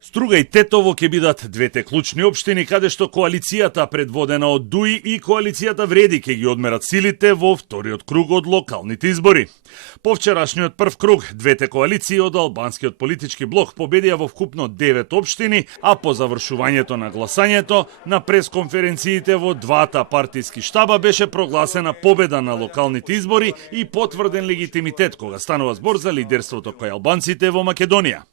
Струга и Тетово ќе бидат двете клучни општини каде што коалицијата предводена од ДУИ и коалицијата Вреди ќе ги одмерат силите во вториот круг од локалните избори. По вчерашниот прв круг, двете коалиции од албанскиот политички блок победија во вкупно 9 општини, а по завршувањето на гласањето на пресконференциите во двата партиски штаба беше прогласена победа на локалните избори и потврден легитимитет кога станува збор за лидерството кој албанците во Македонија.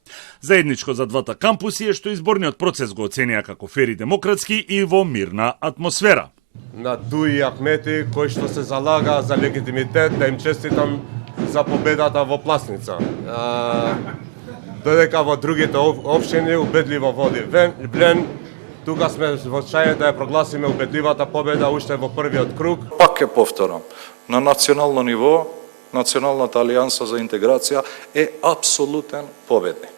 Заедничко за двата кампуси е што изборниот процес го оценија како фер и демократски и во мирна атмосфера. На Дуи Ахмети, кој што се залага за легитимитет, да им честитам за победата во Пласница. Додека во другите општини убедливо води Блен, тука сме во чај да ја прогласиме убедливата победа уште во првиот круг. Пак ќе повторам, на национално ниво, Националната алијанса за интеграција е апсолутен победник.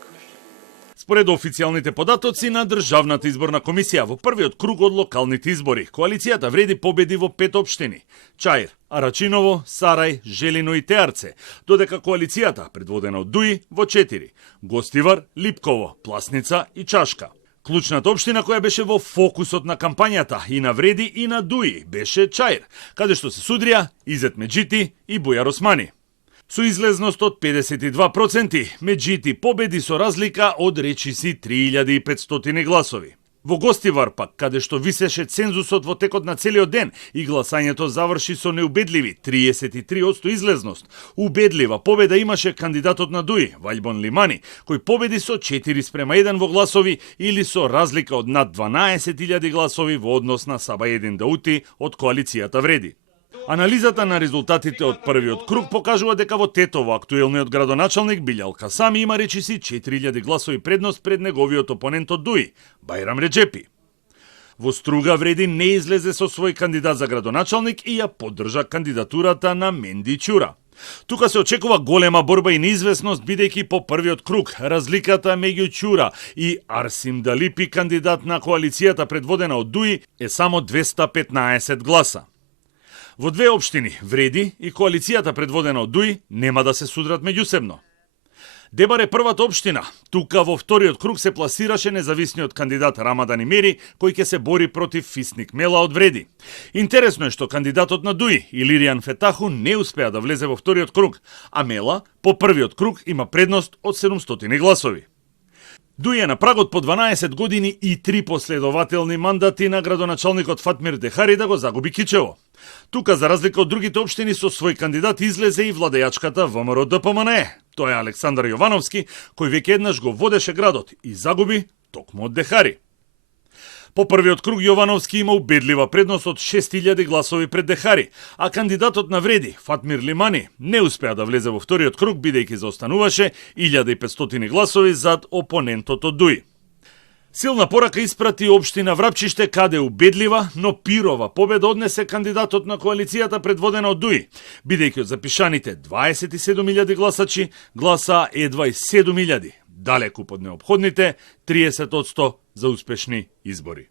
Според официјалните податоци на Државната изборна комисија во првиот круг од локалните избори, коалицијата Вреди победи во 5 општини: Чаир, Арачиново, Сарај, Желино и Теарце, додека коалицијата предводена од ДУИ во 4: Гостивар, Липково, Пласница и Чашка. Клучната општина која беше во фокусот на кампањата и на Вреди и на ДУИ беше Чаир, каде што се судрија Изет Меджити и Бујар Османи. Со излезност од 52%, Меджити победи со разлика од речиси 3500 гласови. Во Гостивар пак, каде што висеше цензусот во текот на целиот ден и гласањето заврши со неубедливи 33% излезност, убедлива победа имаше кандидатот на ДУИ, Ваљбон Лимани, кој победи со 4:1 во гласови или со разлика од над 12.000 гласови во однос на Сабаједин Даути од коалицијата Вреди. Анализата на резултатите од првиот круг покажува дека во Тетово актуелниот градоначалник Билјал Касами има речиси 4000 гласови предност пред неговиот опонент од ДУИ, Бајрам Реджепи. Во Струга Вреди не излезе со свој кандидат за градоначалник и ја поддржа кандидатурата на Менди Ќура. Тука се очекува голема борба и неизвестност, бидејќи по првиот круг разликата меѓу Ќура и Арсим Далипи, кандидат на коалицијата предводена од ДУИ, е само 215 гласа. Во две општини, Вреди и коалицијата предводена од ДУИ, нема да се судрат меѓусебно. Дебар е првата општина. Тука во вториот круг се пласираше независниот кандидат Рамадан Имери, кој ќе се бори против Фисник Мела од Вреди. Интересно е што кандидатот на ДУИ, Илиријан Фетаху, не успеа да влезе во вториот круг, а Мела по првиот круг има предност од 700 гласови. ДУИ е на прагот по 12 години и 3 последователни мандати на градоначалникот Фатмир Дехари да го загуби Кичево. Тука, за разлика од другите општини, со свој кандидат излезе и владејачката ВМРО ДПМНЕ. Тој е Александар Јовановски, кој веќе еднаш го водеше градот и загуби токму од Дехари. По првиот круг Јовановски има убедлива предност од 6000 гласови пред Дехари, а кандидатот на Вреди, Фатмир Лимани, не успеа да влезе во вториот круг, бидејќи заостануваше 1500 гласови зад опонентот од ДУИ. Силна порака испрати општина Врапчиште, каде убедлива, но пирова победа однесе кандидатот на коалицијата предводена од ДУИ, бидејќи од запишаните 27.000 гласачи гласа едва и 7.000, далеку под неопходните 30% за успешни избори.